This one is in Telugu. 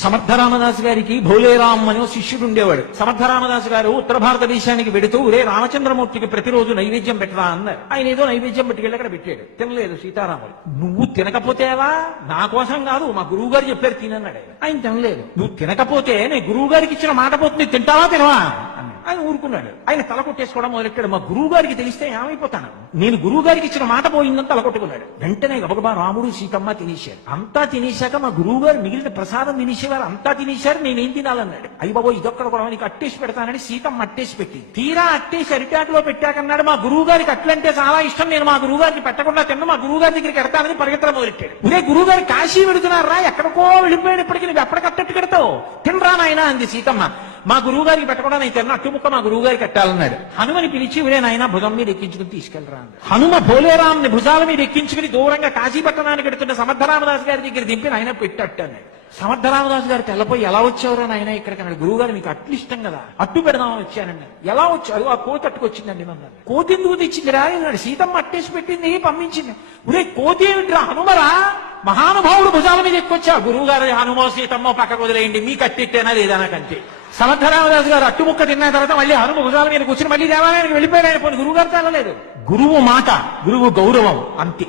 సమర్థరామదాసు గారికి భోలేరామ్ అని శిష్యుడు ఉండేవాడు. సమర్థరామదాసు గారు ఉత్తర భారతదేశానికి వెడుతూ రే రామచంద్రమూర్తికి ప్రతిరోజు నైవేద్యం పెట్టరా అన్నారు. ఆయన ఏదో నైవేద్యం పట్టుకెళ్ళి అక్కడ పెట్టాడు. తినలేదు సీతారాములు. నువ్వు తినకపోతేవా, నా కోసం కాదు, మా గురువు గారు చెప్పారు తినన్నాడు. ఆయన తినలేదు. నువ్వు తినకపోతే నేను గురువు గారికి ఇచ్చిన మాట పోతుంది, తింటావా తినవా ఆయన ఊరుకున్నాడు. ఆయన తల కొట్టేసుకోవడం మొదలెట్టాడు. మా గురువు గారికి తెలిస్తే ఏమైపోతాను, నేను గురువు గారికి ఇచ్చిన మాట పోయిందని తల కొట్టుకున్నాడు. వెంటనే గబగబా రాముడు సీతమ్మ తినేశారు. అంతా తినేశాక మా గురువు గారు మిగిలిన ప్రసాదం తినేసేవారు. అంతా తినేశారు, నేనేం తినాలన్నాడు. అయ్యి బాబో ఇదొక్కడ కూడా నీకు అట్టేసి పెడతానని సీతమ్మ అట్టేసి పెట్టి తీరా అట్టేసి అరిటాకులో పెట్టాకన్నాడు. మా గురువు గారికి అట్లంటే చాలా ఇష్టం, నేను మా గురువు గారికి పెట్టకుండా తిన్న మా గురువు గారి దగ్గరికి ఎడతానని పరిగెత్తడం మొదలెట్టాడు. ఇదే గురువు గారు కాశీ వెళుతున్నారా, ఎక్కడికో వెళ్ళిపోయినప్పటికీ నువ్వు ఎప్పటికట్టట్టు కడతావు, తినరా నాయన అంది సీతమ్మ. మా గురువు గారికి పెట్టకుండా నేను తిన్న అట్టు ముక్క మా గురువు గారికి కట్టాలన్నాడు. హనుమని పిలిచి ఇవరే నాయన భుజం మీద ఎక్కించుకుని తీసుకెళ్లరా అన్నాడు. హనుమ భోలేరాంని భుజాల మీద ఎక్కించుకుని దూరంగా కాశీ పట్టణానికి వెడుతున్న సమర్థరామదాసు గారి దగ్గర దింపి నాయన పెట్టాడు. సమర్థరామదాసు గారు తెల్లపోయి ఎలా వచ్చావురా నాయన ఇక్కడికి అన్నాడు. గురువు గారు మీకు అట్లు ఇష్టం కదా, అట్టు పెడదామని వచ్చానండి. ఎలా వచ్చారు? ఆ కోతి అట్టుకొచ్చిందండి అన్నారు. కోతి ఎందుకు తెచ్చిందిరా అన్నాడు. సీతమ్మ అట్టేసి పెట్టింది పంపించింది. ఒరే కోతి ఏమిట్రా, హనుమరా మహానుభావుడు భుజాల మీద ఎక్కువచ్చా. గురువు గారు హనుమో సీతమ్మో పక్కకు వదిలేయండి, మీ కట్టిట్టేనా లేదా నాకంతే. సమర్థరామదాసు గారు అట్టుముక్క తిన్న తర్వాత మళ్ళీ హనుమ భుజాల మీద కూర్చుని మళ్ళీ దేవాలయానికి వెళ్ళిపోయాడు. ఆయన పోనీ గురువు గారు తేలలేదు. గురువు మాట, గురువు గౌరవం అంతే.